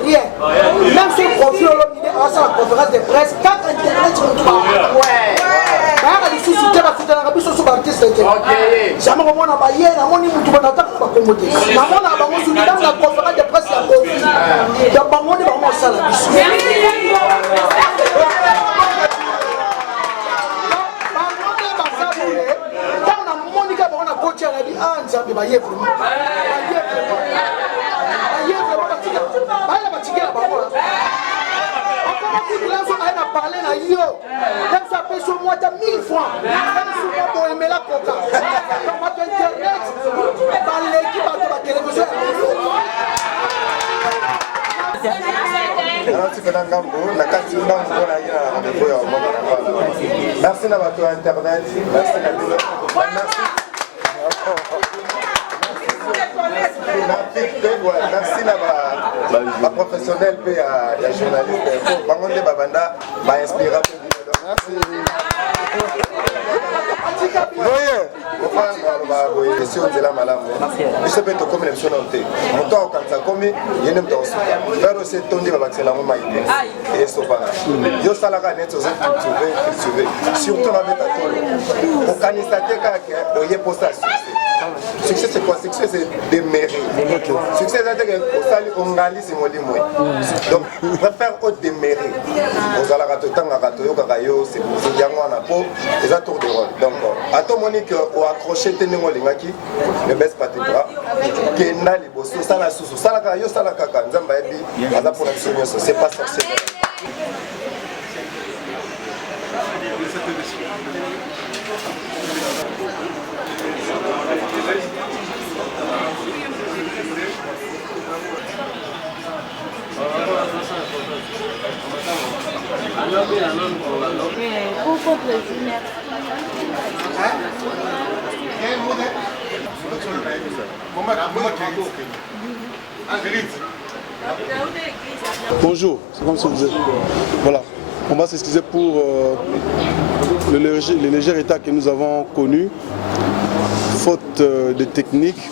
rien. Même si le profil a la conférence de presse, quand Internet se trouve. Jamais on a baillé, on a mis tout le monde à commoder. On a mis la conférence de presse à Covid. Donc, on est vraiment ça la mission. Parler à yo, même ça fait sur moi 1000 francs, même sur moi pour aimer la coca. Dans votre internet, dans l'équipe de la télévision. Merci à votre internet, merci à vous. Merci à ma professionnelle et à la journaliste. Bangonde Babanda m'a inspiré. Merci. Succès c'est quoi? Succès c'est des mérites. Succès c'est que on réalise mon limoué. Donc on va faire autre des mérites. On allons rater tant à rater au carayo, c'est bien on a peau, les atours de rôle. Donc à ton monique ou accroché tenez moi l'ingaki, ne baisse pas tes bras. Que n'a les bosses, ça la sous, ça la carayo, ça la caca. Nzamba ebi, ada pour la solution, c'est pas sorcier. Bonjour, c'est comme ça vous êtes. Voilà, on va s'excuser pour le léger état que nous avons connu, faute de technique.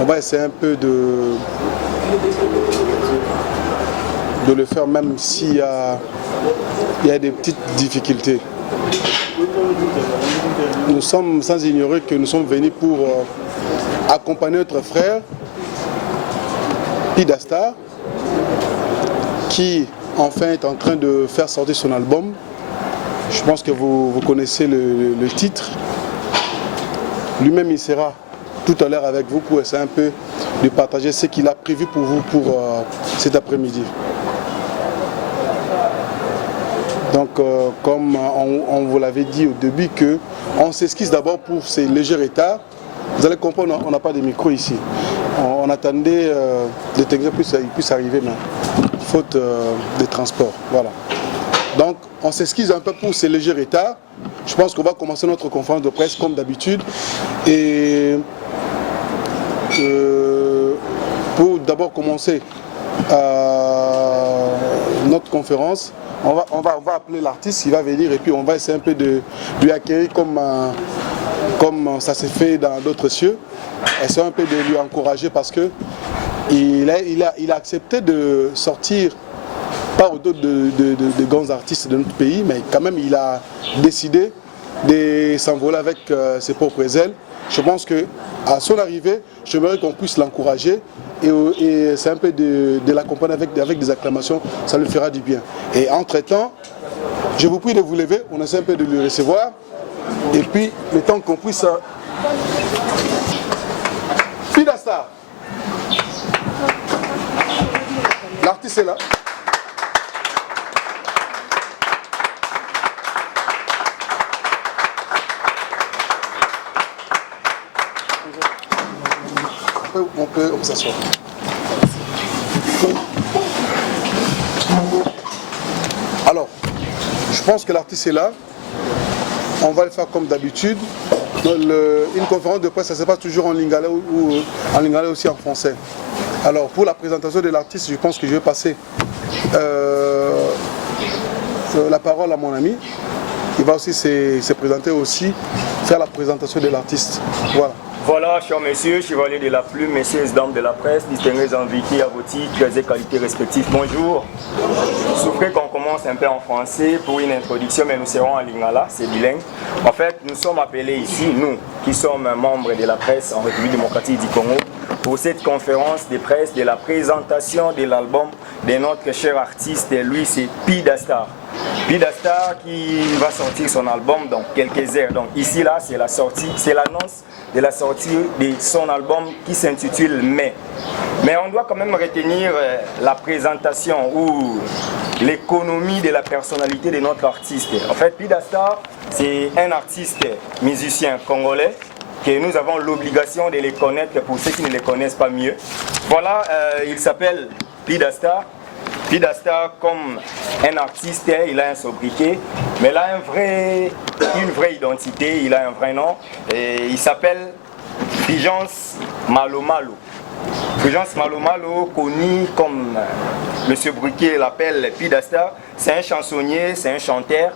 On va essayer un peu de le faire même s'il y a des petites difficultés. Nous sommes sans ignorer que nous sommes venus pour accompagner notre frère Pidastar qui enfin est en train de faire sortir son album. Je pense que vous connaissez le titre. Lui-même il sera tout à l'heure avec vous pour essayer un peu de partager ce qu'il a prévu pour vous pour cet après-midi. Donc comme on vous l'avait dit au début, on s'excuse d'abord pour ces légers retards. Vous allez comprendre, on n'a pas de micro ici. On attendait les techniciens puissent arriver, mais faute de transport. Voilà. Donc on s'excuse un peu pour ces légers retards. Je pense qu'on va commencer notre conférence de presse comme d'habitude. Et pour d'abord commencer notre conférence, on va appeler l'artiste, il va venir et puis on va essayer un peu de lui accueillir comme ça s'est fait dans d'autres cieux. Essayer un peu de lui encourager parce que il a accepté de sortir pas au dos de grands artistes de notre pays, mais quand même il a décidé de s'envoler avec ses propres ailes. Je pense qu'à son arrivée, j'aimerais qu'on puisse l'encourager et c'est un peu de l'accompagner avec des acclamations, ça lui fera du bien. Et entre-temps, je vous prie de vous lever, on essaie un peu de le recevoir et puis le temps qu'on puisse... Pidastar, l'artiste est là. On peut s'asseoir. Alors, je pense que l'artiste est là. On va le faire comme d'habitude. Une conférence de presse, ça se passe toujours en lingala ou en lingala aussi en français. Alors, pour la présentation de l'artiste, je pense que je vais passer la parole à mon ami. Il va aussi se présenter aussi, faire la présentation de l'artiste. Voilà. Voilà, chers messieurs, chevaliers de la plume, messieurs et dames de la presse, distingués invités à vos titres et qualités respectifs, bonjour. Souffrez qu'on commence un peu en français pour une introduction, mais nous serons en lingala, c'est bilingue. En fait, nous sommes appelés ici, nous, qui sommes membres de la presse en République démocratique du Congo, pour cette conférence de presse de la présentation de l'album de notre cher artiste, lui c'est Pidastar. Pidastar qui va sortir son album dans quelques heures. Donc ici là c'est la sortie, c'est l'annonce de la sortie de son album qui s'intitule Mais. Mais on doit quand même retenir la présentation ou l'économie de la personnalité de notre artiste. En fait, Pidastar c'est un artiste musicien congolais que nous avons l'obligation de les connaître pour ceux qui ne les connaissent pas mieux. Voilà, il s'appelle Pidastar. Pidastar, comme un artiste, il a un sobriquet, mais il a une vraie identité, il a un vrai nom. Et il s'appelle Fulgence Malo Malo. Fulgence Malo Malo, connu comme M. Bruquier l'appelle Pidastar, c'est un chansonnier, c'est un chanteur.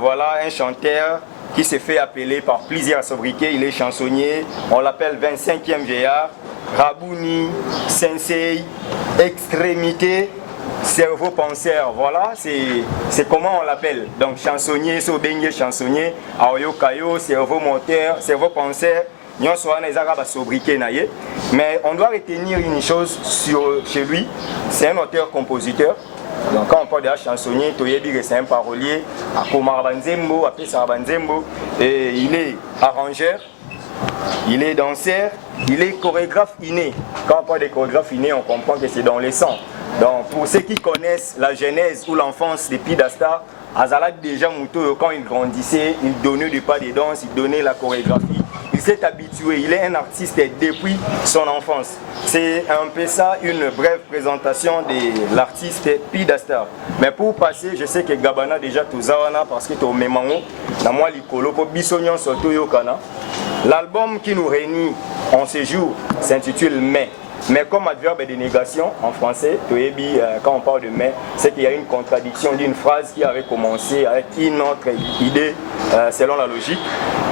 Voilà, un chanteur qui s'est fait appeler par plusieurs sobriquets. Il est chansonnier, on l'appelle 25e vieillard, Rabouni, Sensei, Extrémité, cerveau penseur. Voilà, c'est comment on l'appelle. Donc chansonnier, Sobengue chansonnier, Aoyo Kayo, cerveau moteur, cerveau penseur. Mais on doit retenir une chose chez lui, c'est un auteur-compositeur. Donc quand on parle de chansonnier, c'est un parolier, et il est arrangeur, il est danseur, il est chorégraphe inné. Quand on parle de chorégraphe inné, on comprend que c'est dans les sangs. Donc pour ceux qui connaissent la genèse ou l'enfance de Pidastar, Azala déjà Mouto, quand il grandissait, il donnait du pas de danse, il donnait la chorégraphie. Il s'est habitué, il est un artiste depuis son enfance. C'est un peu ça, une brève présentation de l'artiste Pidastar. Mais pour passer, je sais que Gabana déjà tout ça parce que tu es au Mémango, dans moi l'icolo pour Bissognon surtout Yokana. L'album qui nous réunit en ce jour s'intitule Mais. Mais comme adverbe de négation en français, quand on parle de mais, c'est qu'il y a une contradiction d'une phrase qui avait commencé avec une autre idée selon la logique.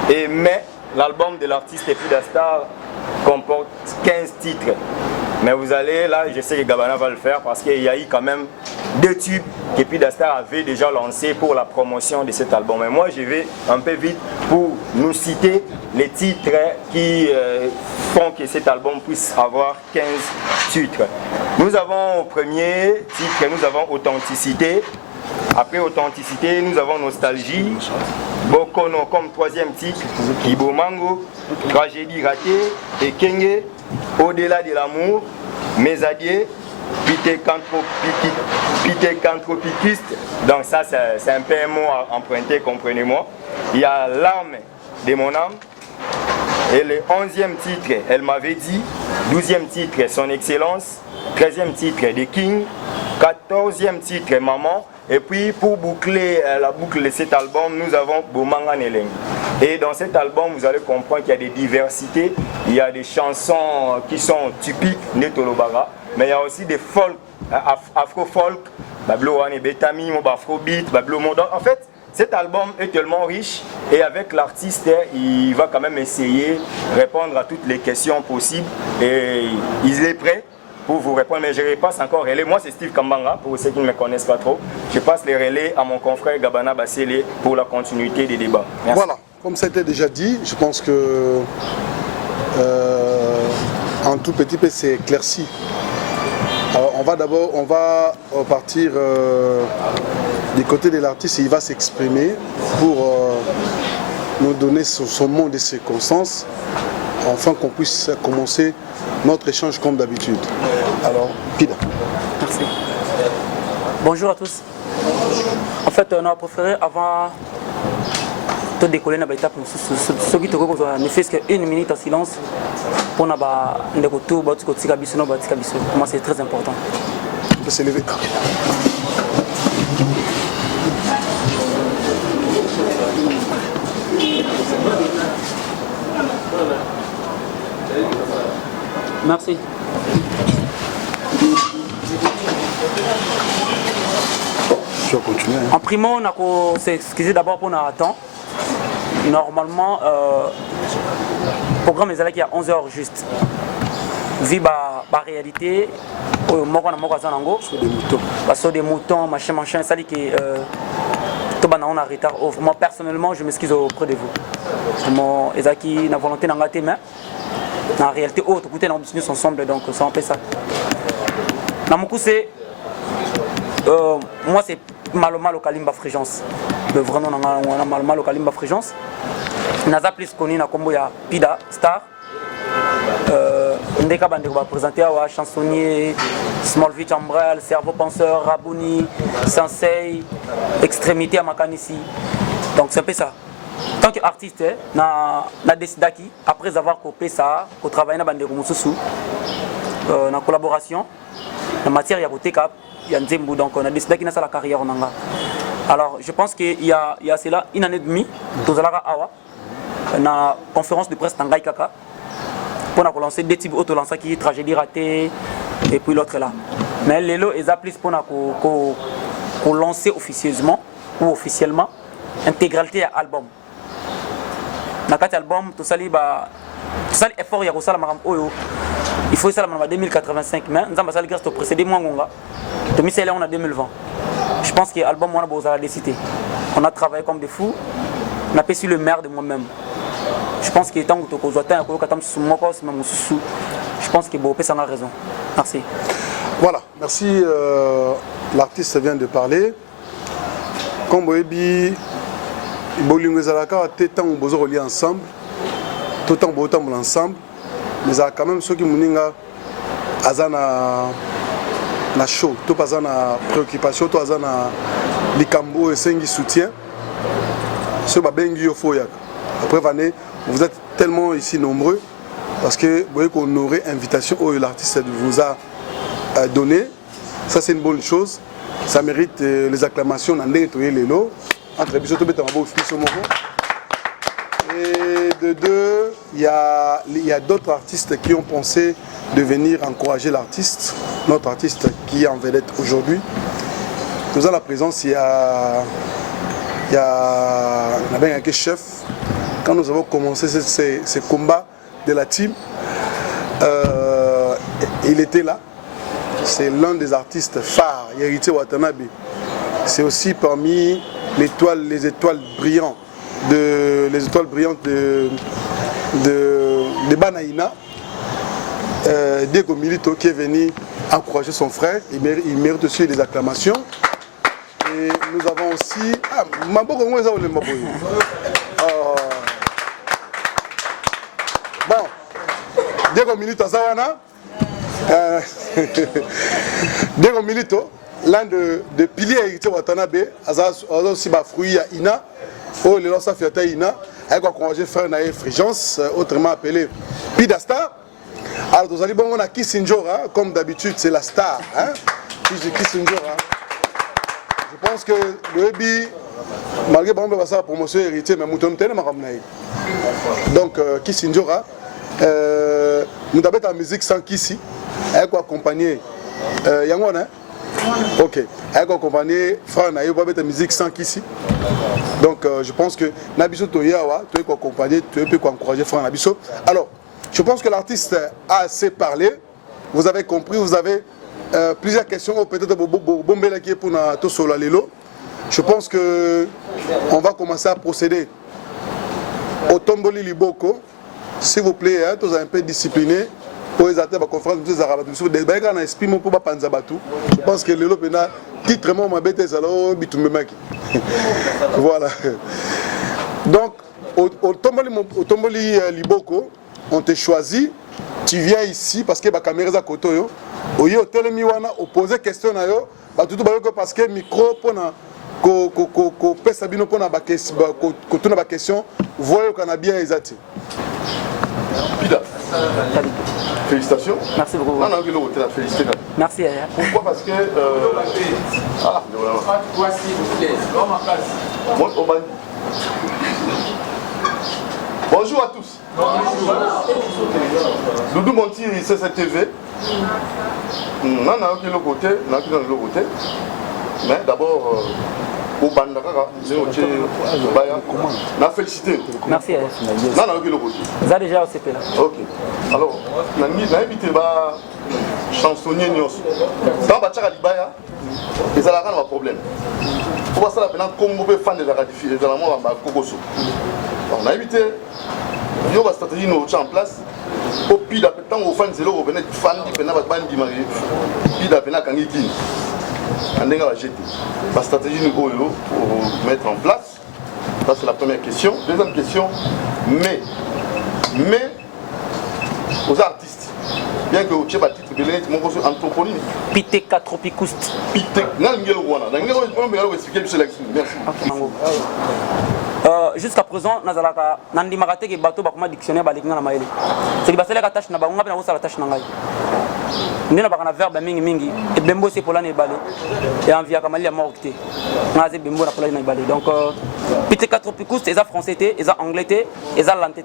Et mais, l'album de l'artiste Pidastar comporte 15 titres. Mais vous allez, là, je sais que Gabana va le faire parce qu'il y a eu quand même 2 tubes que Pidastar avait déjà lancés pour la promotion de cet album. Et moi, je vais un peu vite pour nous citer les titres qui font que cet album puisse avoir 15 titres. Nous avons au premier titre, nous avons Authenticité. Après Authenticité, nous avons Nostalgie. Bokono comme 3e titre, Kibomango, Tragédie ratée, et Kenge, Au-delà de l'amour, Mes adieux, Pitécanthropiciste. Donc ça c'est un peu un mot emprunté, comprenez-moi. Il y a L'âme de mon âme. Et le 11e titre, Elle m'avait dit. 12e titre, Son Excellence. 13e titre, The King. 14e titre, Maman. Et puis pour boucler la boucle de cet album, nous avons Bomanga Neleng. Et dans cet album, vous allez comprendre qu'il y a des diversités. Il y a des chansons qui sont typiques de Tolobaga, mais il y a aussi des folk, afro-folk, Bablo Wane Betami, Afrobeat, Bablo Mondo. En fait, cet album est tellement riche et avec l'artiste, il va quand même essayer de répondre à toutes les questions possibles et il est prêt pour vous répondre, mais je repasse encore relais. Moi c'est Steve Kambanga, pour ceux qui ne me connaissent pas trop. Je passe les relais à mon confrère Gabana Bassélé pour la continuité des débats. Merci. Voilà, comme ça a été déjà dit, je pense que un tout petit peu c'est éclairci. Alors on va partir du côté de l'artiste, il va s'exprimer pour nous donner son monde et circonstances, afin qu'on puisse commencer notre échange comme d'habitude. Alors, Pida. Merci. Bonjour à tous. En fait, on a préféré avant de décoller dans l'étape, ce qui te repose, ne fait qu'une minute en silence pour nous retour, moi c'est très important. On peut s'élever. Merci. Je vais continuer. En primant, on s'est excusé d'abord pour notre temps. Normalement, programme est à 11h juste. Vu la réalité, des moutons, machin, ça dit que on a retard. Moi personnellement, je m'excuse auprès de vous. Moi, Ezaki n'a volonté d'en gâter, mais en réalité, autre côté, nous sommes ensemble, donc ça en fait ça. Dans mon coup, c'est moi, c'est mal au Kalimba Fréjance. Vraiment, on a mal au Kalimba Fréjance. Naza plus connu na combo ya Pida Star. Ndeka bande va présenter à chansonnier, Smallville Chambral, Cerveau Penseur, Rabouni, Sensei, Extrémité à Makanisi. Donc c'est un peu ça. Tant qu'artiste, na décidé après avoir coupé ça, au travail na bande Moussousou, na collaboration, en matière Yaboteka, il y a Nzembo, donc on a décidé qu'il y a la carrière en Anga. Alors je pense qu'il y a cela une année et demie, Tozalara Awa, na conférence de presse Tangai Kaka. On a lancé des types auto lancés qui tragédie ratée et puis l'autre là. Mais les lots ils appellent pour lancer officieusement ou officiellement intégralité à album. Dans cet album tout ça effort il y a ça il faut ça en 2085 mais nous avons ça le précédé moi on mis ça là on a 2020. Je pense que l'album on a besoin de décider. On a travaillé comme des fous. On a payé sur le maire de moi-même. Je pense qu'il est temps que tu je pense que Bopé en a raison. Merci. Voilà, merci. L'artiste vient de parler. Comme vous avez dit, tant que vous liés ensemble, tout le temps vous ensemble, mais il y a quand même ceux qui m'ont na show, tout pas na préoccupation, tout pas na likambo et sengi soutien. Ce babengi yo foyak. Après Vané, vous êtes tellement ici nombreux parce que vous voyez qu'on aurait invitation où l'artiste vous a donné. Ça c'est une bonne chose. Ça mérite les acclamations dans les lots. Entre les et de deux, il y a d'autres artistes qui ont pensé de venir encourager l'artiste, notre artiste qui est en vedette aujourd'hui. Nous avons la présence, il y a un chef. Quand nous avons commencé ces combats de la team, il était là. C'est l'un des artistes phares, Yerité Watanabe. C'est aussi parmi les étoiles brillantes de Banaïna. Diego Milito qui est venu encourager son frère. Il mérite aussi des acclamations. Et nous avons aussi... Bon, Diego Milito Zawana, Diego Milito, l'un des piliers héritiers Watanabe, a aussi fruit à Ina, où les lanceurs fiata Ina, avec encouragé frère Naïe Frigence, autrement appelé Pida Star. Alors, vous allez bon, on a Kissinjora, comme d'habitude, c'est la star. Hein? Kissinjora. Je pense que le Ebi, malgré que je la promotion héritier, mais je suis donc, Kissinjora, nous avons la musique sans Kissi, avec accompagné Yangon, hein? Ok, avec accompagné Frère Naïo, nous avons la musique sans Kissi. Donc, je pense que Nabiso Toyawa, tu peux accompagner, tu peux encourager Frère Nabiso. Alors, je pense que l'artiste a assez parlé. Vous avez compris, vous avez plusieurs questions, peut-être pour tout sur la Lilo. Je pense que on va commencer à procéder au Tomboli Liboko. S'il vous plaît, hein, tous un peu discipliné. Pour les athlètes, la conférence de Arabes, je pense que Lilo Pena, titre moi, ma bête, voilà. Donc, au Tomboli Liboko, on te choisit, tu viens ici parce que la caméra est à côté. Au lieu de poser question parce que le micro ko pesa bino pona ba question voyez qu'on a bien exaté. Pida. Félicitations. Merci beaucoup. Non, non, félicité. Merci. Pourquoi? Parce que Toi, s'il vous plaît. Bonjour à tous. Bonjour. Doudou Montiri, c'est cette TV. Non, non, l'autre côté, mais d'abord, au Bandaka, na félicité. Merci. Non, non, ok, ça déjà au CP là. Ok. Alors, on a invité chansonnier Nyos. Dans Bachaka Libaya, ils ont un problème. Pour passer la peine, comme vous pouvez fan de la ratifier, de la mort à Kokoso. On a invité, il y a une stratégie en place. Au pire, après tant aux fans, c'est là où vous venez fan du pénal, vous venez du mariage. Pire d'après la Kangiki. On a jeté. La stratégie nous pour mettre en place. Ça, c'est la première question. Deuxième question, mais aux artistes, bien que vous ayez un titre de l'être, mon conseil anthroponyme. Piteka Tropicoust. Piteka, merci. Jusqu'à présent, nous avons dit que bateau ba dictionnaire ba lekina na maele. C'est que la tâche na ba nga na la tâche na ngai. Nous avons un verbe mingi et bembo c'est pour l'année balé et en via kamali à morté. On a des bembo na pour l'année balé. Donc Piteka Tropicoust, ils ont français, ils ont anglais, ils ont lanté.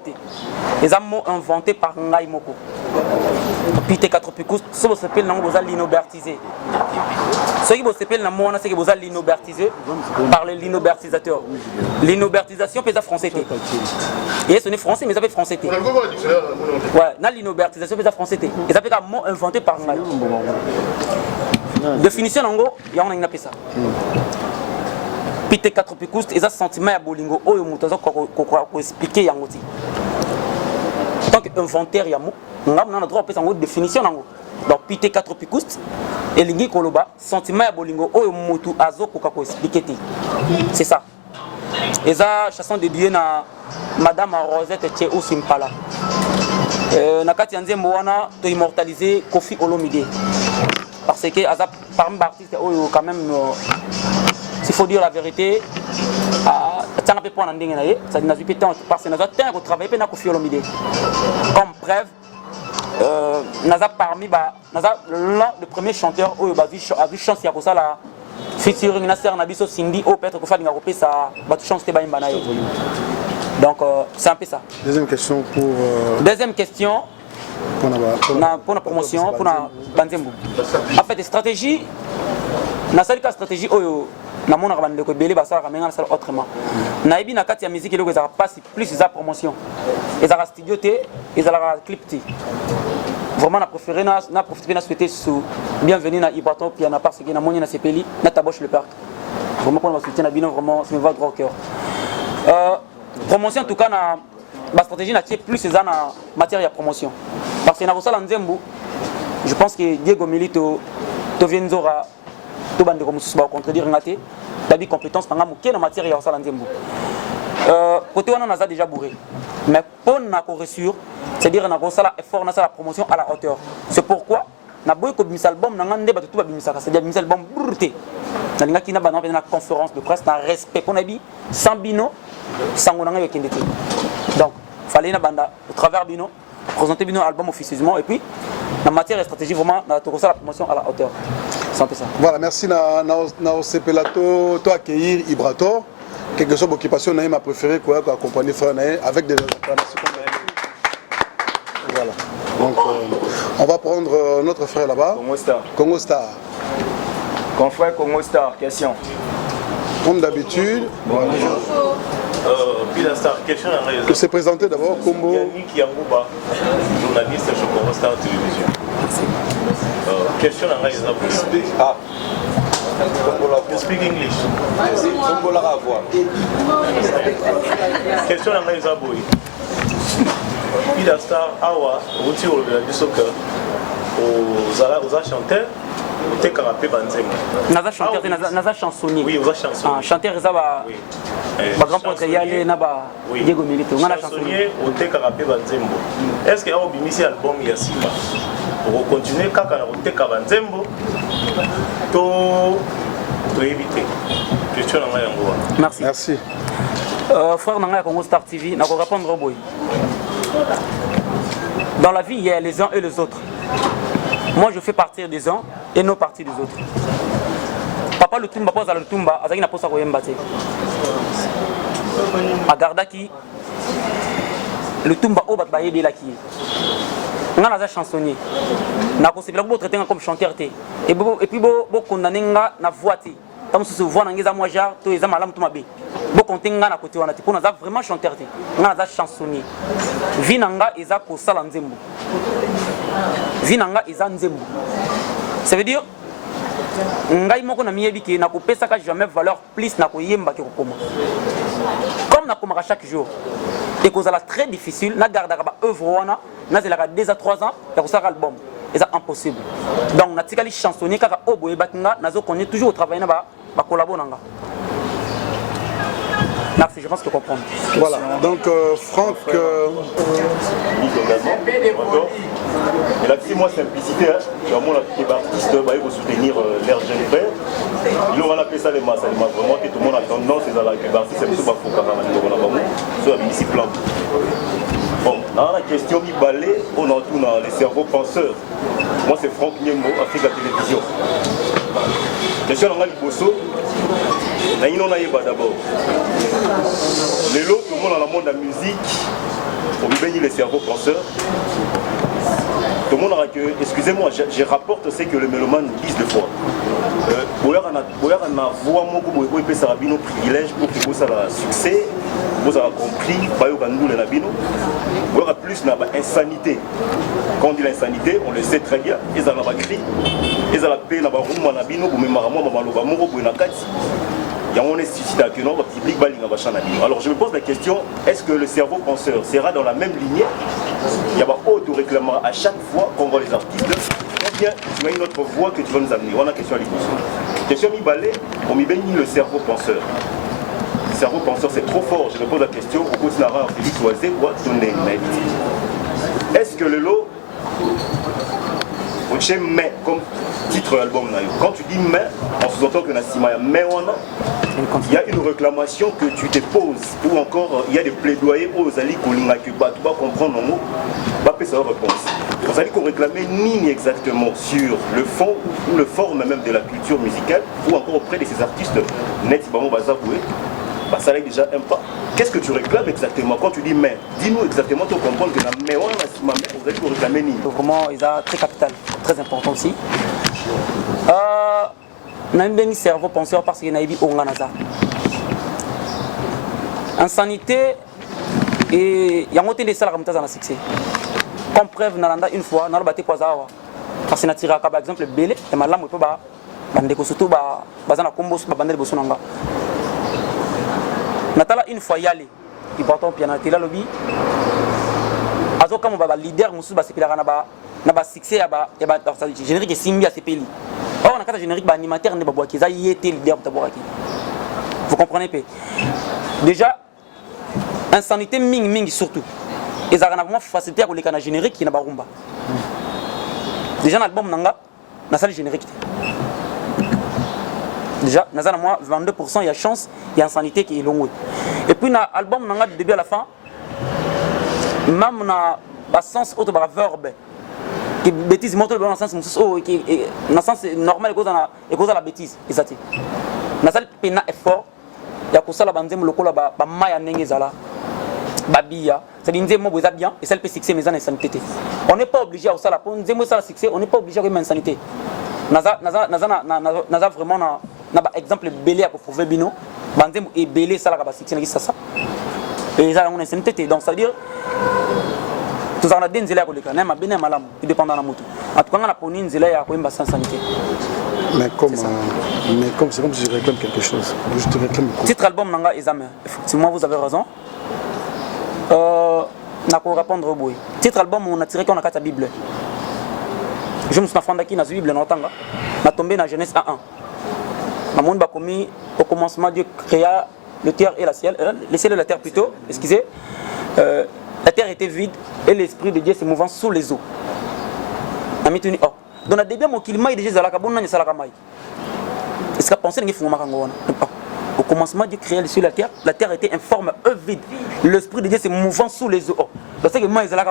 Ils ont mot inventé par ngai moko. Piteka Tropicoust, ce qui s'appelle nango l'inobertisé. Ce qui s'appelle nango c'est que vous allez l'inobertisé par les linobertisateurs. L'inobertisation pèse à français. Et ce n'est français mais ça fait français. Ouais, na l'inobertisation pèse à français. Et ça fait un mot inventé par ngai. Définition nango, il y a on a ça. Piteka Tropicoust, ils ont sentiment à bolingo oyo mutazo ko expliquer yango ti. Tant qu'inventaire ya mot, on a droit à faire une définition. Donc, Piteka Tropicoust et Lingi Koloba, sentiment à Bolingo, Oyo Mutu Azo Kokako expliqué. C'est ça. Et ça, chanson dédiée à Madame Rosette Tchéou Simpala. Nakati Anzembo wana to immortaliser Kofi Olomide. Parce que parmi les artistes, quand même, s'il faut dire la vérité, ça n'a pas point d'ending ça n'a pas temps parce que nous avons travaillé avec Kofi Olomide. Comme preuve, nous avons parmi l'un des premiers chanteurs où il a vu chance il y a ça la featuring Nasser Nabiso Cindy au peut-être que Fadi Ngaropé ça va chance de bain banaï. Donc c'est un peu ça. Deuxième question pour. Deuxième question. Pour la promotion, pour la Banzembo. En fait, stratégie, na salika stratégie oyo na mona rabande ko belé basala kamenga na sala autrement. Na ibi na kati ya musique eloko za passe plus za promotion. Ezara studio té, ezara clip té. Vraiment na préféré na profiter na souhaiter sous bienvenue na Ibraton puis na parce que na moni na Sepeli na Taboche le parc. Vraiment pour soutien na bino vraiment ça me va droit au cœur. Promotion en tout cas na ma stratégie na plus c'est en matière de promotion. Parce que na Rosala Nzembo, je pense que Diego Milito to vienzora to bande comme ça va contredire ngaté, d'avis compétence nga moké na matière ya Rosala Nzembo. Côté on a déjà bourré. Mais pour na correction, c'est-à-dire na Rosala effort na la promotion à la hauteur. C'est pourquoi na boy ko bimis album na ngande ba tout ba bimisaka, c'est-à-dire bimis album brûlé. Na linga kina ba na conférence de presse na respect qu'on a dit sans bino sango na nga yekendete. Donc fallait na banda au travers bino présenter bino album officieusement et puis en matière de stratégie vraiment na to la promotion à la hauteur. C'est un peu ça. Voilà, merci na Osepelato to accueillir Ibrator. Quelque chose d'occupation na ma préférée quoi accompagner frère avec des informations. Voilà. Donc on va prendre notre frère là-bas. Congo Star. Congo Star. Confrère Congo Star, question. Comme d'habitude. Voilà. Pila Star, question à raison. Que se présenter d'abord Combo. Yannick Yangouba, journaliste chez Congo Star Télévision. Question à raison. Ah. You speak English. Question à raison. Pila Star, Awa, Routi au du soccer, aux chanteurs. Te carapé Banzembo. Naza chanteur, naza chansonnier. Oui, vous chanson. Chanteur ça va. Ba grand poète yale na ba Diego Milito. Ngana chansonnier au te carapé Banzembo. Est-ce que au bimisi album ya Simba? Pour continuer kaka na te Banzembo to éviter. Question na yango. Merci. Merci. Frère Nanga Congo Star TV, na ko répondre au boy. Dans la vie, il y a les uns et les autres. Moi, je fais partir des uns et non partie des autres. Papa le tumba pose à le tumba, azaki na posa koyemba te. Agardaki le tumba o bat baye de la ki. Nga naza chansonnier. Na ko sebela bo traiter comme chanteur te. Et puis bo condamner nga na voix te. tant que vous voyez dans moi genre to eza malamu to mabe bo compter ngana côté wana pour naza vraiment chanteur te ngana za chansonnier vinanga eza ko sala nzembo vinanga eza nzembo ça veut dire ngai moko na miyebi ke na kopesa ka jamais valeur plus na koyemba ke kokoma comme na komaka chaque jour et que ça très difficile na garder ba œuvre wana na zelaka 2 à 3 ans ya ko sala album c'est impossible donc na tikali chansonnier kaka oboye batinga nazo connaît toujours travailler na ba collabo nanga. Merci, je pense que comprendre. Voilà, donc Franck. Et là, c'est moi simplicité, vraiment les artistes vont soutenir leur jeune frère. Ils ont appelé ça les masses, vraiment que tout le monde a tendance à la artiste, c'est pas faux quand même, sur la municipale. Bon, dans la question du ballet, on a tout dans les cerveaux penseurs. Moi, c'est Franck Niembo, Afrique Télévision. Question dans Liboso. D'abord, les lots, tout le monde dans le monde de la musique, pour bénir les cerveaux penseurs. Tout le monde a que, excusez-moi, je rapporte c'est que le mélomane disent deux fois. Boyer en a voix mon goût, et ça a bien privilège pour que ça a succès, vous avez compris, Bayo Bandou le Nabino. Boyer a plus n'a pas insanité. Quand on dit l'insanité, on le sait très bien. Ils en ont écrit, ils ont la paix, n'a pas roum Nabino, ou même Maramo, Mamaloba, Moro, Bouinakati. On est suscité à public. Alors je me pose la question, est-ce que le cerveau penseur sera dans la même lignée? Il y a un auto-réclamant à chaque fois qu'on voit les artistes. Ou bien tu as une autre voix que tu vas nous amener? On a une question à l'épouse. Question Mibalé, on m'y bénit le cerveau penseur. Le cerveau penseur c'est trop fort. Je me pose la question, au côté de Félix Oisé, est-ce que le lot, mais comme titre l'album, quand tu dis mais, en sous-entend que il y a une réclamation que tu te poses, ou encore il y a des plaidoyers aux alliés qu'on n'a que tu vas comprendre en mot, pas sa réponse. Vous allez qu'on réclamait ni exactement sur le fond ou le forme même de la culture musicale, ou encore auprès de ces artistes net Bamo Bazaboué. Ça là déjà un pas. Qu'est-ce que tu réclames exactement quand tu dis mais? Dis-nous exactement pour comprendre que la mais on a réclamé ni. Vraiment, il a très capital, très important aussi. N'aime bien cerveau penseur parce qu'il y a eu Onganaza. Insanité et il y a monté des salles comme ça dans le succès. Comme preuve, Nalanda une fois, dans le bâti Poizawa. Parce que Natira, par exemple, Belé, et Malam, on peut pas. Bandeko surtout, Bazana Combo, Bandel Bosonanga. Natala une fois y aller, il porte un piano là lobby. Azo comme baba leader musu ba sepila na ba succès ya ba générique et simbi à sepeli. Oh on a quatre générique ba animateur ne ba boaki za yété leader taboraki. Vous comprenez pas? Déjà insanité ming surtout. Et ça a vraiment facilité à coller na générique qui na ba rumba. Déjà l'album nanga na salle générique. Déjà, nous avons 22%, il y a chance, il y a insanité qui est longue. Et puis, dans l'album, nous avons du début à la fin, même dans le sens autre verbe, qui bêtise, montre dans le sens normal, et cause de la bêtise. Nous avons un effort, il y a que ça, la bande, le col, la maille, la babia, c'est-à-dire que nous bien, et ça peut succès, mais en insanité. On n'est pas obligé à ça, pour nous dire que ça succès, on n'est pas obligé à une insanité. Nous avons vraiment un exemple belé à prouver bino bandem et belé ça la capacité n'est ça et ça on est synthète donc ça veut dire tout ça on a des nzela ko le kana ma bene malam dépendant na moto en tout cas on a poni nzela ya ko imba sans sanité mais comme c'est comme si je réclame quelque chose je te réclame quoi? Titre album nanga examen effectivement vous avez raison na ko répondre au bout titre album on a tiré qu'on a carte Bible je me suis enfant qui na Bible na tanga na tombé na Genèse 1:1. Mamoun a commis au commencement Dieu créa le terre et le ciel et la terre plutôt, excusez. La terre était vide et l'esprit de Dieu se mouvant sous les eaux. Amituni oh. Donc na début mon kilima déjà za la kabona ni sala kamai. Est-ce que penser ngi fuma kangona? Au commencement Dieu créa le ciel et la terre était informe vide. L'esprit de Dieu se mouvant sous les eaux. Donc c'est que moi ils la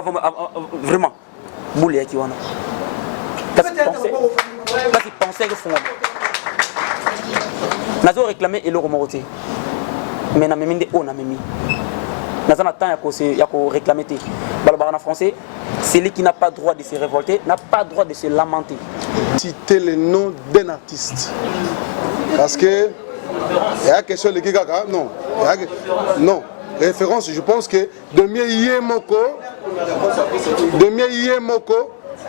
vraiment boule qui wana. Qu'est-ce que penser que fuma? Nous avons réclamé et le remorté. Mais nous avons mis des hauts. Nous avons attendu à réclamer. En français, celui qui n'a pas le droit de se révolter n'a pas le droit de se lamenter. Citer le nom d'un artiste Parce que il y a question de Kikaka, non. Non. Référence, je pense que Demi Yemoko,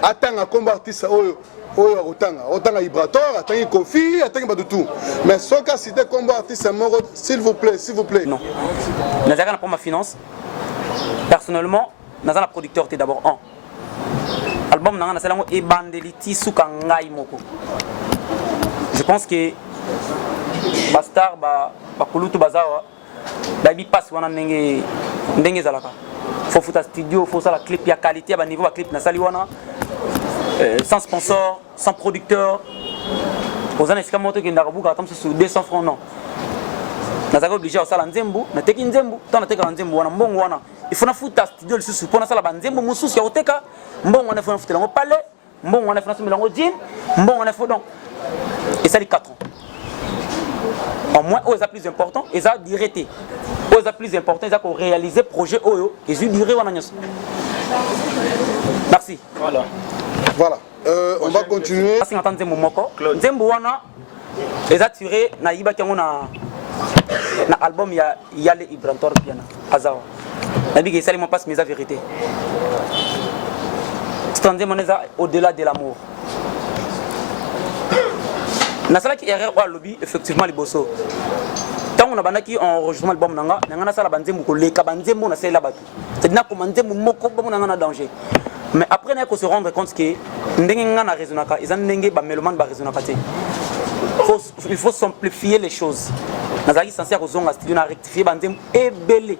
attend à combattre artiste autant Ibrator, attend Kofi, attend pas du tout. Mais ce cas si tu combat artiste s'il vous plaît. Non. Nazara pour ma finance. Personnellement, Nazara producteur t'es d'abord un. Album Nazara Salango et Bandeliti Sukangai Moko. Je pense que Bastar Bakulutu Bazawa Baby passe wana ndenge zalaka. Faut foutre studio, faut ça la clip, il y a qualité, il y a niveau, clip na sali wana. Sans sponsor, sans producteur. Aux années fiscales moto qui n'arrive pas sur 200 francs non. Nazaka obligé à sala nzembu, na teki nzembu, tant na teka nzembu wana mbongo wana. Il faut na foutre studio le sous pour na sala nzembu mususu ya oteka, mbongo wana faut na foutre lango palais, mbongo wana faut na lango jean, mbongo wana faut donc. Et ça dit 4 ans. Au moins, aux plus important, ils ont directé. Aux plus important, ils ont réalisé le projet Oyo. Ils ont duré. Merci. Voilà. On va continuer. Merci à Nzembo wana. Ils ont tiré na Iba na album Yale Ibrantor Piana. Azawa. Nabi que ça lui passe mes vérité. C'est un au-delà de l'amour. Nasala qui erreur au lobby effectivement les bosso. Tant on a banaki enregistrement album nanga na sala banzembu ko leka banzembu na sala batu. C'est-à-dire que banzembu moko ba na danger. Mais après na ko se rendre compte que ndenge nga na raisonnaka, ils ndenge ba meloman ba raisonnaka té. Il faut simplifier les choses. Nazali censé ko zonga studio na rectifier banzembu ebele.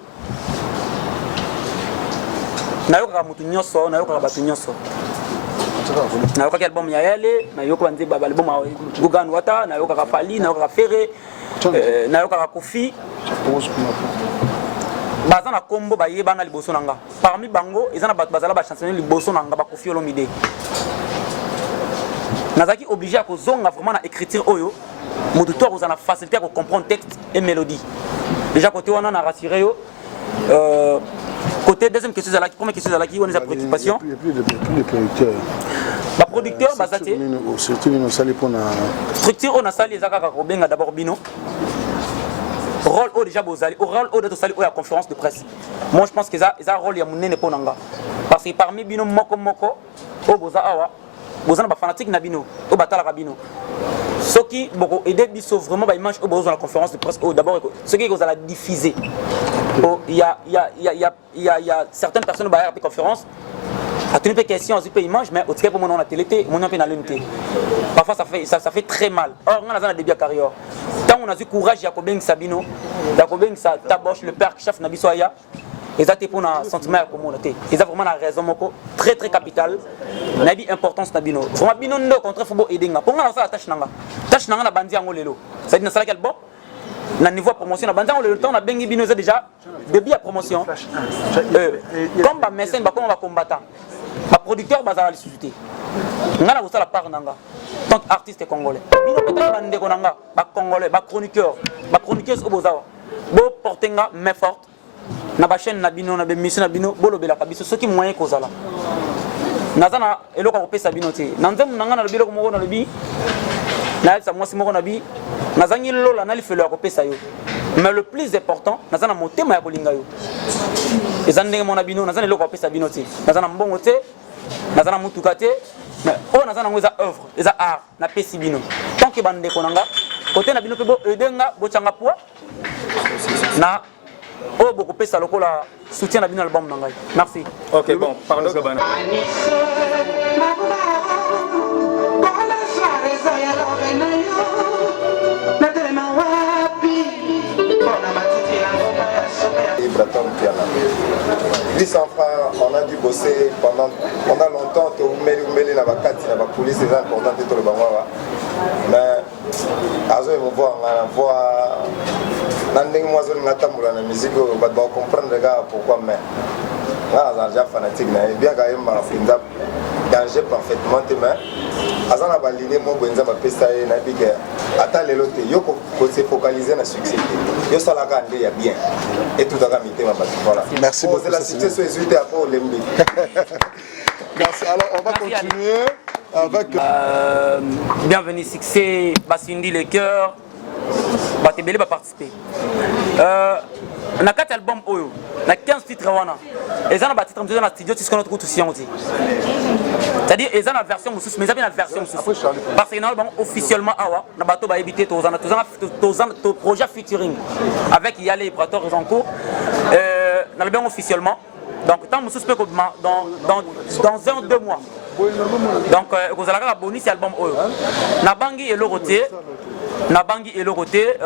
Na yoka mutu nyoso, na yoka batu nyoso. Na yoka album ya Yale, na yoka banze ba album Gugan Wata, na yoka Fali, na yoka Ferré, na yoka Kofi. Baza na kombo ba yeba na liboso nanga. Parmi bango, ezana bazala ba chansonner liboso nanga ba Kofi Olomide. Nazaki obligé à kozonga vraiment na écriture oyo. Modutoire vous en a facilité à comprendre texte et mélodie. Déjà côté on a rassuré yo. Côté deuxième question, première question, on a des préoccupations. Il n'y a plus de producteurs. Le producteur, structure, on a sali d'abord Bino. Rôle au déjà Bozali, rôle au de sali à conférence de presse. Moi je pense que ça a un rôle à mon Ponanga. Parce que parmi Bino Moko, au Boza Awa, Bozana fanatique na Bino, au Batala Bino. Ceux qui vont aider Bisso vraiment, ils mangent au Boza la conférence de presse. D'abord, ceux qui vont la diffuser. Il y a certaines personnes qui ont des conférences. À toutes les questions, ils mangent, mais au cas pour mon la télé, mon nom est dans l'unité. Parfois, ça fait très mal. Or, on a un début de carrière. Tant on a du courage, Yakobeng Sabino, Yakobeng Taboche, le père chef Nabisoaya, ils ont pour un sentiment de la communauté. Ils ont vraiment la raison très très capitale. Nabi importance Nabino. Vraiment, Bino no contre Fobo Edenga. Pour moi, ça la tâche nanga. Tâche nanga na bandi en lelo. Ça dit dans ça quel bon? Na niveau promotion, na bandi en le temps, na bengi Bino déjà début à promotion. Comme ba mécène, ba comme ba combattant. Ba producteur bazala les sociétés. Ngana vous ça la part nanga. Tant artiste congolais. Bino peut-être bande ko nanga, ba congolais, ba chroniqueuse au bozawa. Bo portenga mais forte. Na ba chaîne na Bino na be mission na Bino bolo bela kabiso ce qui moyen kozala. Nazana eloko ko pesa Bino te. Nanzem nanga na le biloko moko na le bi. Na ça moi c'est moko na bi. Nazangi lola na li felo ko pesa yo. Mais le plus important, nazana motema ya kolinga yo. Ezandenge mona Bino, nazana eloko ko pesa Bino te. Nazana mbongo te. Nazana mutuka te. Mais oh nazana ngoza œuvre, eza art na pesi Bino. Tant que bande ko nanga, côté na Bino pe bo edenga bo changa poa. Na oh beaucoup de ça lokola soutien à l'album nangai. Merci. Ok bon, pardon Gabana. On a dû bosser pendant longtemps. On la vacate, la police est importante tout le bango. Mais azo ils vont voir nandeng moi zone ngatamula na musique va comprendre les gars pourquoi mais voilà déjà fanatique na bien quand même ma finda danger parfaitement mais azana baline mo benza ba pesa na biga ata lelo te yoko ko se focaliser na succès yo sala ka ndé ya bien et tout à mité ma voilà merci beaucoup la situation est suite à pour l'embi. Merci. Alors on va continuer avec bienvenue succès Basindi les cœurs batebele participer na kati album oyo na 15 titres wana eza na ba titres mzozo na studio tisiko notre kutu sianti c'est-à-dire eza na version mususu mais eza bien na version mususu parce que na album officiellement awa na bato ba éviter tozana to projet featuring avec Yale Ibrator en cours na album officiellement donc tant mususu peut dans 1 ou 2 mois donc vous allez avoir bonus album oyo na bangi et loroté na bangi et loroté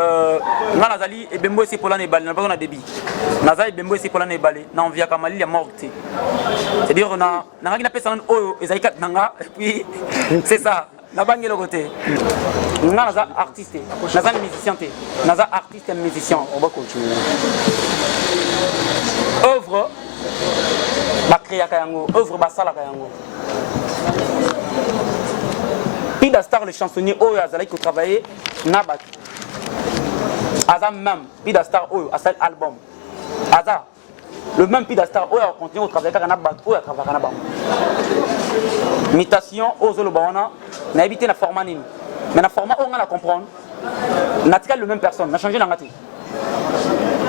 nga nazali ebembo esi polana ebale na bazona débit nazali ebembo esi polana ebale na envia kamali ya morte c'est-à-dire na ngaki na pesa oyo ezali kat nanga et puis c'est ça na bangi et loroté nga naza artiste naza musicien te naza artiste et musicien. On va continuer. Œuvre ba créaka yango œuvre ba salaka yango Pida Star le chansonnier Oyo Azalai qui travaillait Nabat. Aza même Pida Star Oyo a cet album. Aza le même Pida Star Oyo a continué au travail avec Nabat Oyo a travaillé Nabat. Mutation Ozolo Bawana n'a évité la format nini. Mais la format on a la comprendre. N'a le même personne, n'a changé l'angati.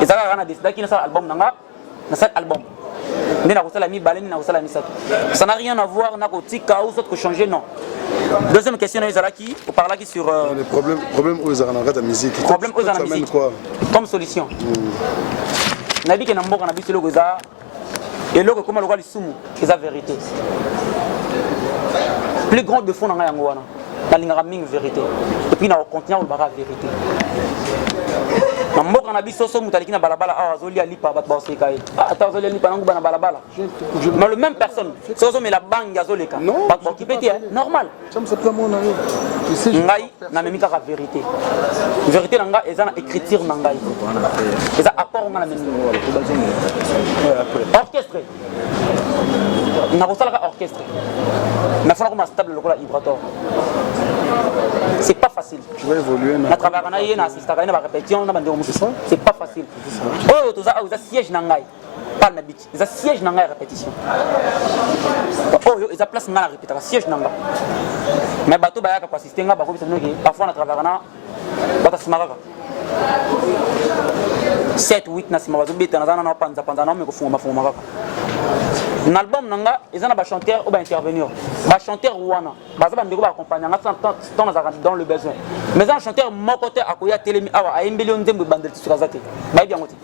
Et ça a décidé qu'il y a un album nanga, dans cet album. Ça n'a rien à voir avec autre changer, non. Deuxième question, on parle qui sur le problème où ils ont la musique. Problème où ils ont la musique. Comme solution. On a dit que nous avons dit que nous avons et là, comme on a dit, c'est la vérité. Plus grand défaut dans la vérité. Et puis, on continue à la vérité. Mambo kana biso so mutaliki na balabala awa zoli alipa bat ba oseka ata zoli alipa nangu bana balabala mais le même personne sozo mais la banque azoleka bat ba kipeti normal ça me semble mon ami ngai na memika ka vérité vérité nanga eza na écriture nanga eza apport ngala meni orchestre na kosala ka orchestre mais faut na stable lokola Ibrator. C'est pas facile. Tu vas évoluer. Na travailler na yé na assistant na ba répétition na bande c'est pas facile. Oh to za siège na ngai. Pas na bit. Ça siège na ngai répétition. Oh yo eza place na répéter siège na ngai. Mais bato ba ya ka assister nga ba ko bisano ke parfois na travailler na bata simaraka. 7 8 na simaraka zo beta na zana na panza na me ko funga mafuma kaka. Un album nanga ils ont ba chanteur ou ba intervenir ba chanteur wana baza ba ndeko ba accompagner dans le besoin mais un chanteur mon côté akoya telemi awa a embelio nzembo bandel tsukazate ba bien ngote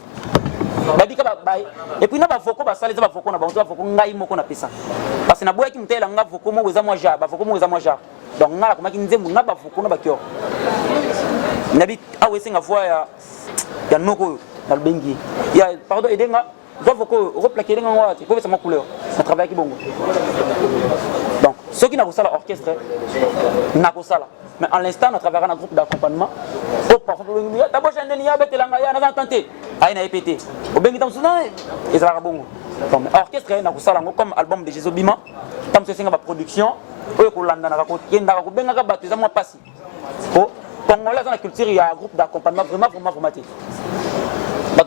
ba bika ba et puis na ba voko ba saleza ba voko na ba voko ngai moko na pesa parce que na boya ki mutela nga voko mo weza moi ja ba voko mo weza moi ja donc ngala ko maki nzembo na ba voko na ba kyo nabi awe singa voix ya noko na bengi ya pardon edenga doit replaquer les gens qui peuvent ma couleur ça travaille qui bon donc ceux qui n'ont pas l'orchestre n'a pas ça mais en l'instant on travaille dans un groupe d'accompagnement au parfois d'abord j'ai un niya bête la ngaya n'a tenté a une répété au bengi tam soudan et ça va bon donc orchestre n'a pas ça comme album de Jésus Bima tam c'est une production au kolanda na ko kenda ko benga ka batu za moi passi ko congolais dans la culture il y a un groupe d'accompagnement vraiment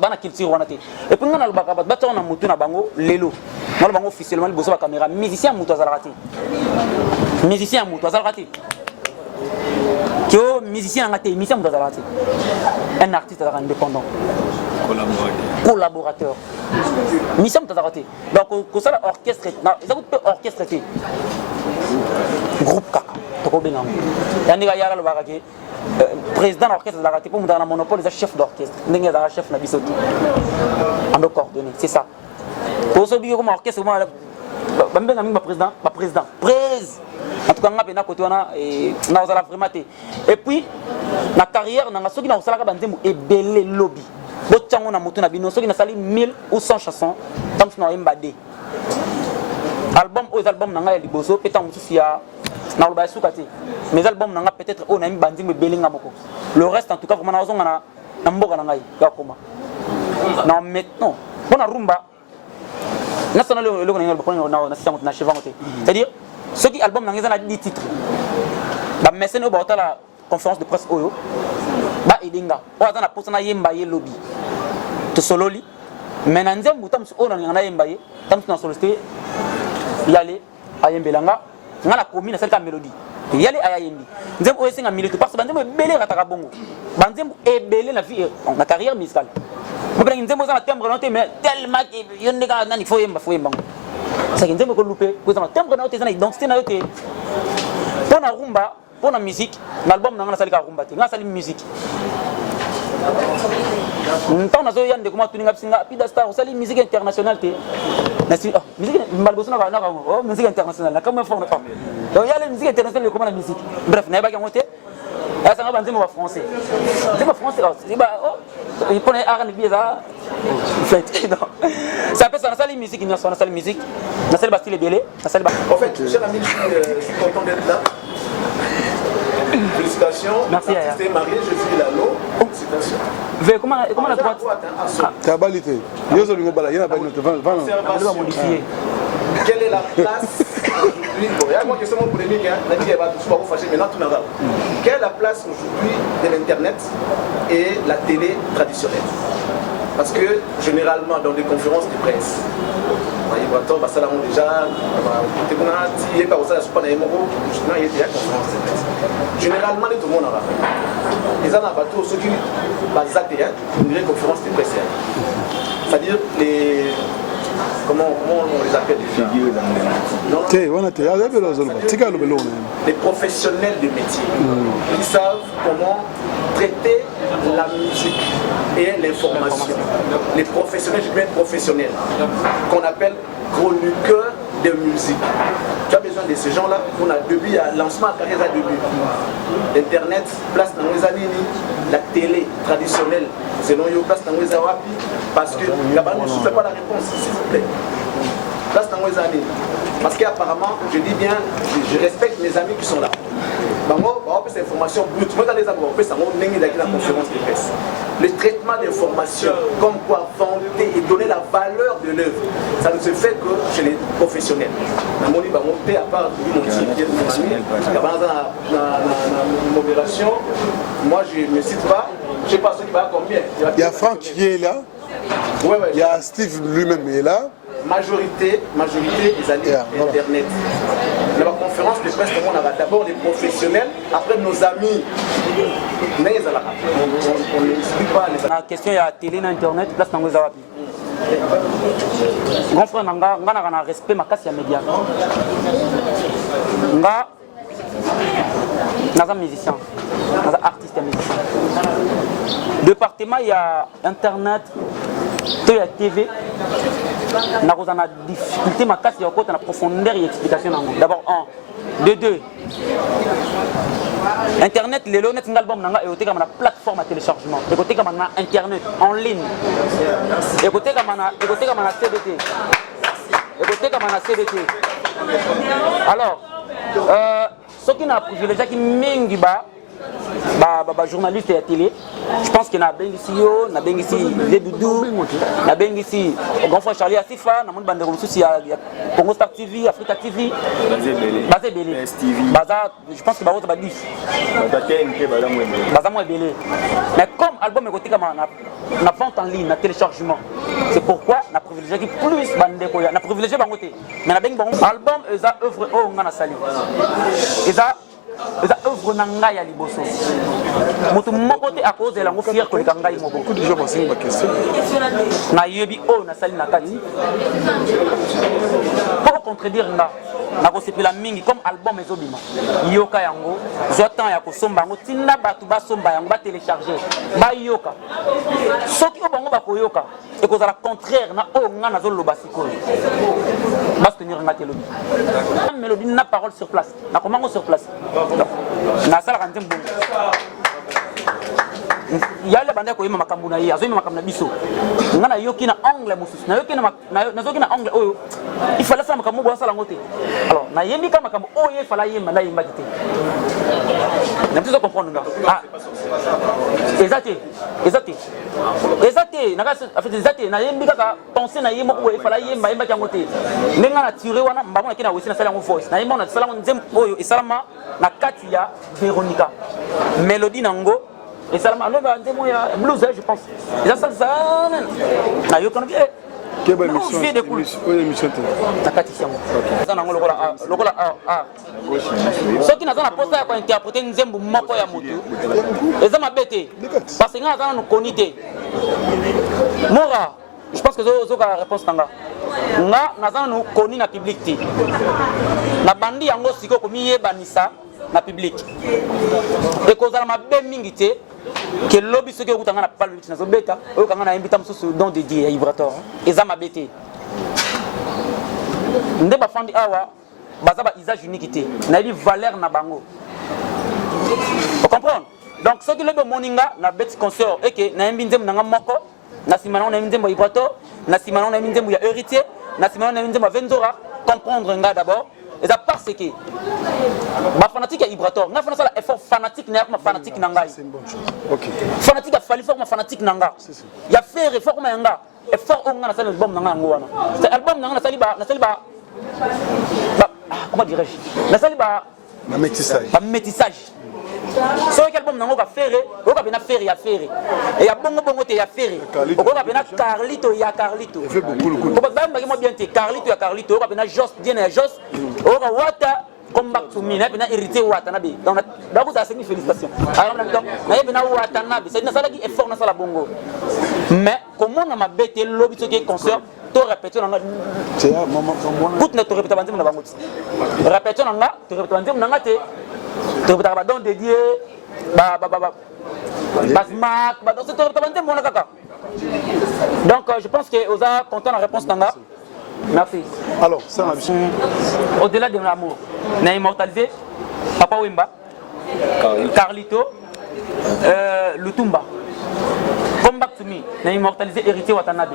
bana culture wana te et puis ngana lobaka bat on a mutu na bango lelo ngalo bango officiellement liboso ba caméra musicien mutu azalaka te musicien mutu azalaka te que musicien ngate musicien mutu azalaka te un artiste indépendant collaborateur musicien mutu azalaka te donc ko sala orchestre na ezako pe orchestre te groupe kaka to ko benga yandika yara lobaka ke président d'orchestre de la raté pour me donner un monopole, c'est chef d'orchestre. N'est-ce pas chef d'orchestre? On doit coordonner, c'est ça. Pour ce qui est comme orchestre, président, en tout cas, on a côté et on a vraiment et puis la carrière, on a ceux qui n'ont pas et belé lobby. D'autres gens ont monté na bino, ceux qui n'ont pas 1000 ou 100 chansons, tant que nous embadé. Album aux albums n'anga les bosso, pétant aussi à na le baïsou kati. Mes albums n'anga peut-être on a mis banding mais belinga moko. Le reste en tout cas vraiment na ozonga na mboka n'anga ya koma. Non maintenant, bon a rumba. National le connaît le premier na système na chevant côté. C'est-à-dire ceux qui album n'anga na 10 titres. Ba mécène au bota la conférence de presse oyo. Ba edinga. O azana posana yemba ye lobby. To sololi. Mais na nzembo tam so ona ngana yemba ye. Tam so na soliste. Yale ayembelanga ngala commune cette mélodie yali ayayembi nzembo oyo esenga milito parce que banzembo ebele erataka bongo banzembo ebele na vie na carrière musicale mopelaki nzembo eza na timbre na te mais tellement yo ndeka nani fo yemba ngo saki nzembo ekolupe po eza na timbre na yo te eza na identité na yo te mpo na rumba mpo na musique na album na nga nasalika rumba te nga nasali musique ntango nazoya ndeko mwa tuninga bisinga pida star osali musique internationale te nasi musique mbalboso na musique internationale nakamwe fort na pas donc yale musique internationale ekoma na musique bref nayebaki yango te asanga banzembo ba français nzembo français mpona R&B eza ça peut ça nasali musique nyonso nasali musique nasali bastyle ebele nasali en fait cher ami je suis content d'être là. Félicitations. Merci Yaya. Tu es marié, je suis Lalo. Félicitations. Comment la droite Tu as balité. Yo so lingo bala, yena ba note 20 modifié. Quelle est la place aujourd'hui? Bon, il y a moi qui suis mon polémique, hein. La vie est pas tout fâché, maintenant tout n'a pas. Quelle est la place aujourd'hui de l'internet et la télé traditionnelle? Parce que généralement dans des conférences de presse, généralement tout le monde en va faire. Les bateaux, ceux qui une vraie conférence de presse. C'est-à-dire les. Comment on les appelle les figures? Les professionnels du métier. Ils savent comment traiter la musique et l'information. Les professionnels, je dis bien professionnels, qu'on appelle chroniqueurs de musique. Tu as besoin de ces gens-là pour un début, lancement à carrière à début. Internet, place dans les années, la télé traditionnelle, selon yo, place dans les awapi, parce que là-bas, ne souffle pas la réponse, s'il vous plaît. Place dans les années. Parce qu'apparemment, je dis bien, je respecte mes amis qui sont là. On peut cette information brute. Moi, dans les amis, on peut savoir la conférence de presse. Le traitement d'informations, comme quoi vanter et donner la valeur de l'œuvre, ça ne se fait que chez les professionnels. Dans mon livre, à part mon modération, moi je ne me cite pas, je ne sais pas ce qui va combien. Il y a Franck qui est là, il y a Steve lui-même qui est là. Majorité des années Internet. Dans la conférence de presse, on a d'abord les professionnels, après nos amis. On n'explique pas les. La question, il y a télé et Internet, place dans les awapi. Grand frère, on a respect ma casse média. On a un musicien, on a un artiste et musicien. Département, il y a Internet, il y a TV. On a des difficultés, ma casse, il y a la profondeur et l'explication. D'abord, de deux. Internet, les lots, un album, et côté comme la plateforme à téléchargement. Et côté comme Internet, en ligne. Et côté comme CDT. Et côté comme CDT. Alors, ce qui n'a privilégié qui m'ingiba, journaliste à télé, je pense qu'il y a Bengisio, il y a Bengissi Doudou, il y a Bengissi grand frère Charlie Asifa, il y a Congo Star TV, Africa TV, Bazé Belé, je pense que Baza va 10. Baza moins Belé. Mais comme album est côté comme on a vente en ligne, on a téléchargement, c'est pourquoi on a privilégié plus Bandeko, on a privilégié Bangoté. Mais on a bien album, ils ont œuvre on a sali. Ils ont œuvre nanga ya liboso. Mutu moko te à cause de la ngo fier ko likangai moko. Beaucoup de gens pensent ma question. Na yebi o na sali na kati. Pour contredire nga na ko sepela mingi comme album ezobima. Yoka yango, zotan ya ko somba ngo tinda batu ba somba yango ba télécharger. Ba yoka. Soki o bango ba ko yoka et cause la contraire na o nga na zo loba sikoyo. Bas tenir nga telobi. La mélodie na parole sur place. Na comment sur place. Na sala kanzem bongo. Yale bande ko yima makambu na yi azoyima makambu na biso ngana yoki na angle mususu na yoki na zoki na angle oyo il fallait ça makambu bo sala ngote alors na yembi ka makambu oyo il fallait yema na yimba kité na biso comprendre nga ah exacté na ka en fait exacté na yembi ka penser na yemo oyo il fallait yemba yimba kangote nenga na tirer wana mbamo na kina wisi na sala ngo voice na yemba na sala ngo nzem oyo esalama na kati ya Veronica mélodie nango. Et ça m'a levé un témoin blues, je pense. Et ça, na yo quand Quelle Non, émission? vie de cool. Émission. Nakati yango. Eza nango lokola ceux qui n'ont pas posé à interpréter nzembo moko ya mutu. Eza mabete. Parce que nga za na konité. Mora, je pense que zo ka réponse tanga. Nga naza na koni na public ti. Na bandi yango siko komiye banisa na public. Et kozala mabe mingi te. Que lobby ce que vous avez pas le temps de bêta, vous avez un invitation sur ce don dédié à Ibrator. Et ça m'a bêté. Ndé ba fandi awa, bazaba usage uniquité. Na di valeur na bango. Vous comprenez? Donc ce que le moninga na bête consort et que na mbinzem na moko, na simana na mbinzem Ibrator, na simana na mbinzem ya héritier, na simana na mbinzem Vendora, comprendre nga d'abord. Et ça parce que ma fanatique est Ibrator. N'a pas fait effort fanatique, n'a pas fanatique nanga. C'est une bonne chose. Ok. Fanatique a fallu faire ma fanatique nanga. Il y a fait effort comme nanga. Effort on a fait l'album nanga ngwana. C'est album nanga na saliba. Comment dirais-je? Na saliba. Le métissage. Le métissage. So quel album nanga va faire, on va bien faire ya faire. Et il y a bongo te ya faire. On va bien Carlito ya Carlito. Il fait beaucoup le coup. On va bien bien te Carlito ya Carlito, on va bien Jos bien ya Jos. On va wata come back to me, na bien hérité Watanabe. Donc là vous avez félicitations. Alors na bien Watanabe, c'est na sala qui effort na sala bongo. Mais comment on m'a bêté lobby ce qui est concert, to répéter nanga. C'est maman Écoute na to répéter bandim na bango. Répéter nanga, to répéter bandim nanga te. To répéter ba don dédié Basmak, donc c'est tout mon kaka. Donc je pense que vous avez content la réponse nanga. Merci. Alors, ça m'a vu. Au-delà de l'amour, on a immortalisé Papa Wemba, Carlito, Lutumba. Come back to me, on a immortalisé Héritier Watanabe.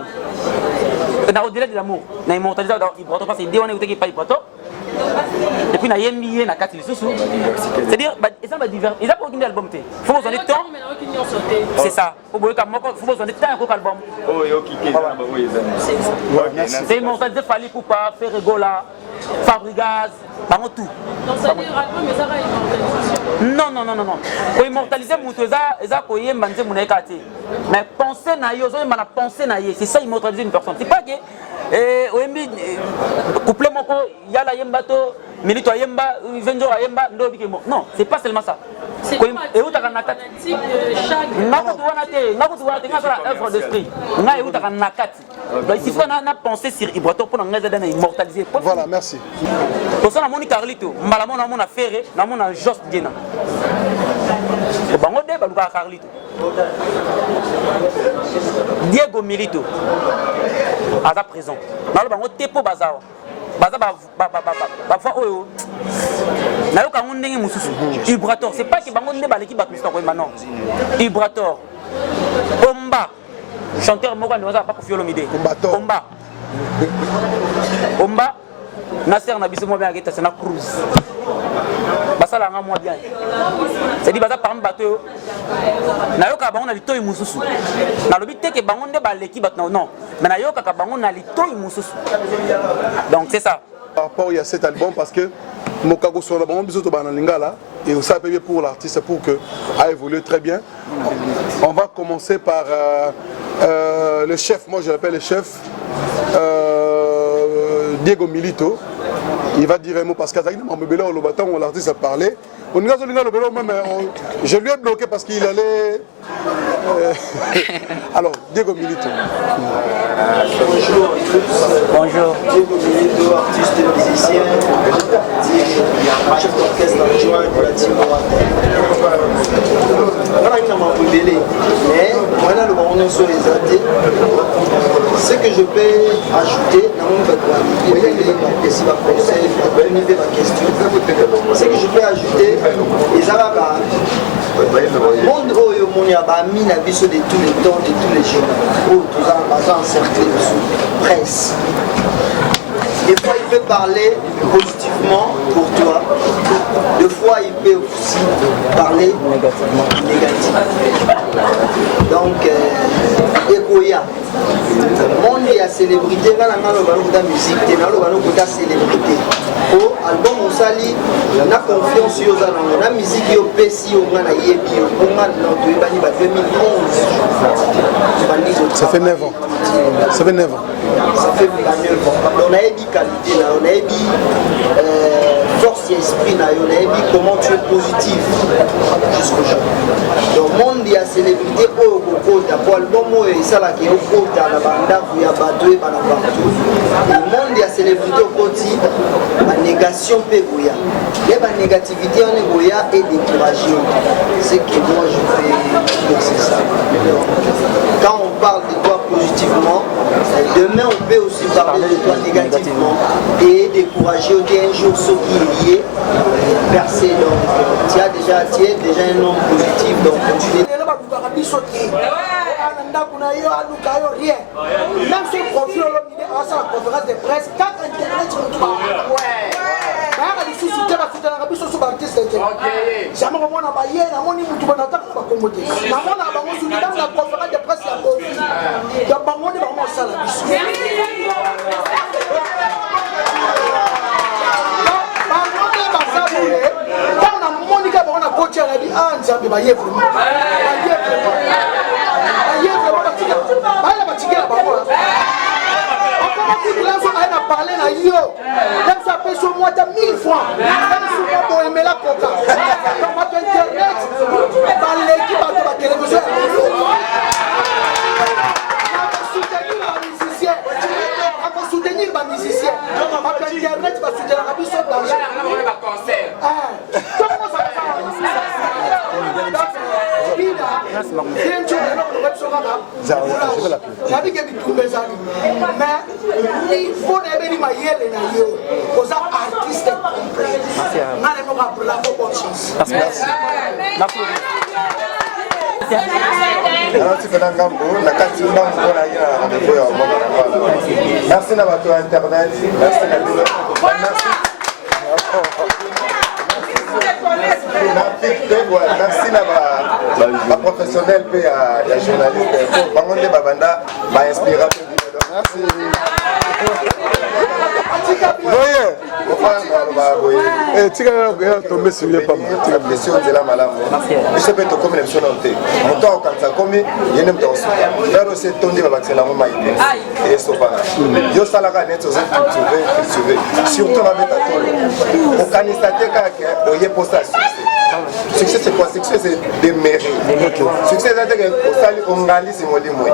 Au-delà de l'amour, on a immortalisé Ibrator parce que Déwane ou pas Ibrator. Et puis on a yembié na kati sous. C'est-à-dire ça va divers. Ils a pas aucun album té. Faut besoin de temps. C'est ça. Faut besoin de temps pour album. Oh yo kité ça ba oui ça. C'est immortalisé Fali Poupa, Ferregola, Fabrigaz, bango tout. Donc ça dit album mais ça va immortalisation. Non. Pour immortaliser mutu eza ko yemba nze muneka té. Mais penser na yo, zo na penser na ye, c'est ça immortaliser une personne. C'est pas que Oyembi couple moko yala yemba to milito yemba Vendora yemba ndo bikemo. Non, c'est pas seulement ça. C'est pas type de chaque ngako tuwana te ngasa œuvre d'esprit. Nga euta nakati. Donc il faut na penser sur Ibrator pour ngaza dana immortaliser. Voilà, merci. Pour ça na moni Carlito, mbala mona mona Ferré, na mona Jos Diena. Bango de baluka Carlito. Diego Milito. À présent. Nalo bango tepo bazawa. Baza ba fa oyo. Nayo ka ndenge mususu. Ibrator, c'est pas que bango nde baleki ba Christo ko non. Ibrator. Omba. Chanteur moko ndoza pas Koffi Olomide. Omba. Nasser na biso mo bien aketa na cruise. Basala nga moi bien. C'est-à-dire baza par bateau. Nayoka bango na litoyi mususu. Na lobi te ke bango nde baleki bat non. Mais nayoka ka bango na litoyi mususu. Donc c'est ça. Par rapport à cet album parce que Mokago sur le bon bisou to banalingala et ça peut bien pour l'artiste pour que a évolué très bien. On va commencer par le chef, moi je l'appelle le chef Diego Milito. Il va dire un mot parce qu'à l'artiste a parlé. Je lui ai bloqué parce qu'il allait. Alors, Diego Milito. Bonjour. Diego Milito, artiste musicien, chef d'orchestre adjoint de la team. Mais voilà le moment sur les athées. Ce que je peux ajouter dans mon ce que je peux ajouter, les Arabes, monde où il y a mis la vie de tous les temps, de tous les jours, où tous les encerclés de presse. Des fois, il peut parler positivement pour toi. Des fois, il peut aussi parler négativement. Donc, Ekoya, monde ya célébrité nga na ngalo bano kuta musique te na lo bano kuta célébrité o album osali na confiance yo za nango na musique yo pesi yo nga na yebi yo nga na toyebani ba 2011 ça fait 9 ans ça fait 9 ans ça fait 9 ans on a yebi qualité là on a yebi force et esprit na yo on a yebi comment tu es positif jusqu'au jour donc monde ya célébrité o kokota po album o esalaka okota na bandako ya bato e bana partout le monde ya célébrité okoti banégation mpe goya ye banégativité wana goya et découragé c'est que moi je fais c'est ça quand on parle de toi positivement demain on peut aussi parler de toi négativement et décourager un jour ce qui est lié percer donc tu es déjà un homme positif donc continue même si profil à la conférence de presse quand internet jamais komona baye namoni mutu banataka bakongote namona bango suni dans la conférence de presse ya bofi ya bango ni bango sala biso bango be basabule tant na monika bango na coach ya bi anzambe baye vraiment baye batikela bango on a parlé à yo, même ça peut sur moi de 1000 francs, même sur moi pour aimer la coca. Dans votre internet, dans l'équipe de la télévision, on va soutenir les musiciens. Votre internet va soutenir la mission d'argent. Comment ça j'avais que tu me as mais il faut ne pas y aller na yo aux artistes complet na le mo pour la bonne chance merci merci na bato internet merci na bino merci na professionnel et la journaliste bango nde babanda bainspira tombe sur les pommes pression nzela malamu biso mpe tokomi na biso na te moto akokanisa komi ye nde moto akosuka vers ose tondi babakisela ngo mai te esopana yo osalaka neti oza cultive surtout babeta tolo okanisa te kaka oye posa succès c'est quoi? Succès c'est des mérites. Succès c'est on réalise molimo.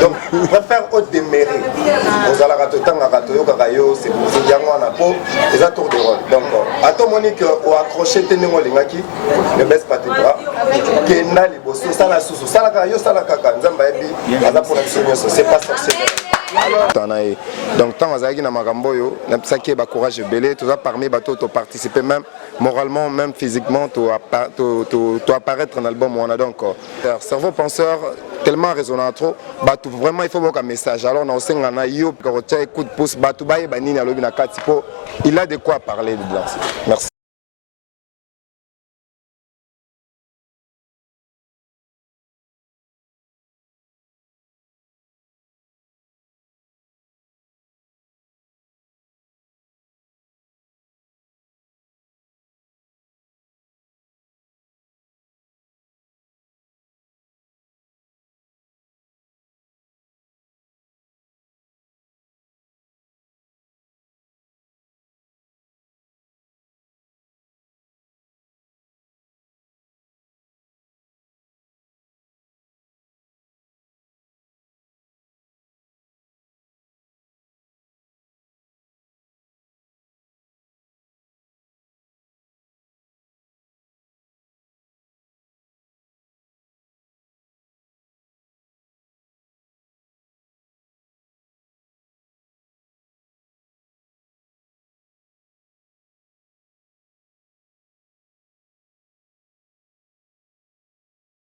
Donc préfère autre des mérites. Aux alarato tanga rato yo kakayo c'est yango na po les tour de rôle. Donc à ton monique au accrocher tenengo lingaki ne baisse pas tes bras. Kenda liboso sala susu sala kayo sala kaka nzamba ebi aza pour la solution c'est pas sorcier. Donc tant azaki na makambo yo na psaki ba courage belé tout ça parmi bateau to participer même moralement même physiquement to apparaître dans l'album on a donc cerveau penseur tellement résonnant trop bateau vraiment il faut beaucoup un message alors on senga na yo ko tia coup de pouce bateau baye banini alobi na katipo il a de quoi parler dedans. Merci.